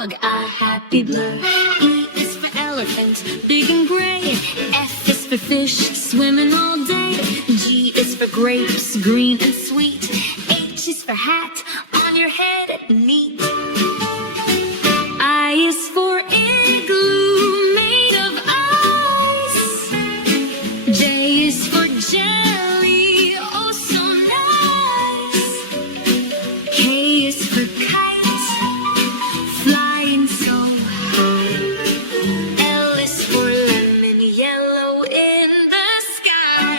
frog, a happy blue. E is for elephant, big and gray. F is for fish, swimming all day. G is for grapes, green and sweet. H is for hat, on your head, neat. I is for igloo, made of ice. J is for jelly, oh so nice. K is for kite, flying so high. L is for lemon, yellow in the sky.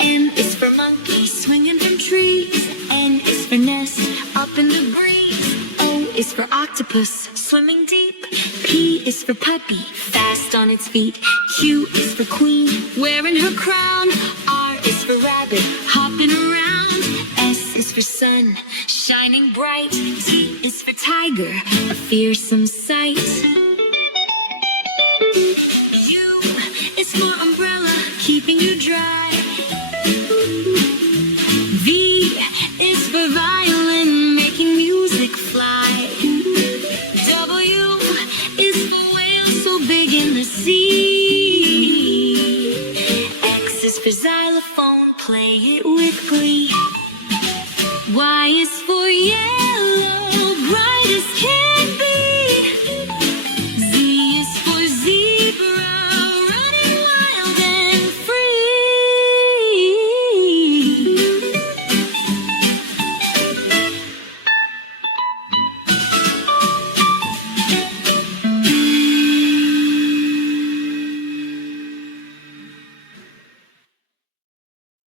M is for monkey, swinging from trees. N is for nest, up in the breeze. O is for octopus, swimming deep. P is for puppy, fast on its feet. Q is for queen, wearing her crown. R is for rabbit, hopping around. S is for sun, shining bright. T is for tiger, a fearsome sight. U is for umbrella, keeping you dry. V is for violin,